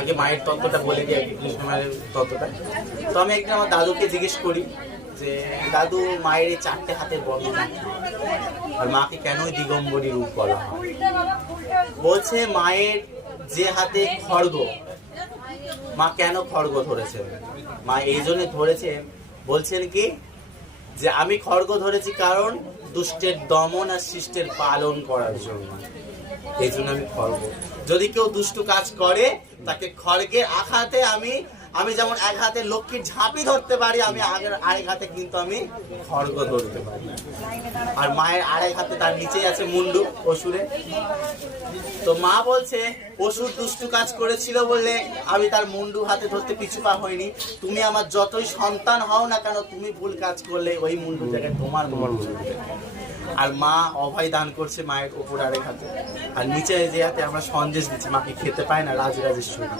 আগে মায়ের তত্ত্বটা বলে দিই, কৃষ্ণ মায়ের তত্ত্বটা। তো আমি একদিন আমার দাদুকে জিজ্ঞেস করি যে দাদু, মায়ের এই 4টে হাতের বর্ণনা কি, আর মাকে কেনই দিগম্বরী রূপ বলা হয়? বলছে মায়ের যে হাতে খড়গ, মা কেন খড়গ ধরেছেন? মা এই জন্য ধরেছে, বলছেন কি যে আমি খড়গ ধরেছি কারণ দুষ্টের দমন আর শিষ্টের পালন করার জন্য। এই জন্য আমি খড়গ, যদি কেউ দুষ্টু কাজ করে তাকে খড়গের আঘাতে আমি যেমন এক হাতে লক্ষ্মীর ঝাঁপি ধরতে পারি, আমি আরেক হাতে কিন্তু আমি খড়গ ধরতে পারি। আর মায়ের আরেক হাতে তার নিচেই আছে মুন্ডু, অসুরে। তো মা বলছে অসুর দুষ্টু কাজ করেছিল বলে আমি তার মুন্ডু হাতে ধরতে পিছু পা হইনি। তুমি আমার যতই সন্তান হও না কেন, তুমি ভুল কাজ করলে ওই মুন্ডু জায়গায় তোমার মুন্ডু। আর মা অভয় দান করছে মায়ের ওপর আরেক হাতে, আর নিচে যে হাতে আমরা সন্দেশ দিচ্ছি, মাকে খেতে পায় না রাজরাজেশ্বরী।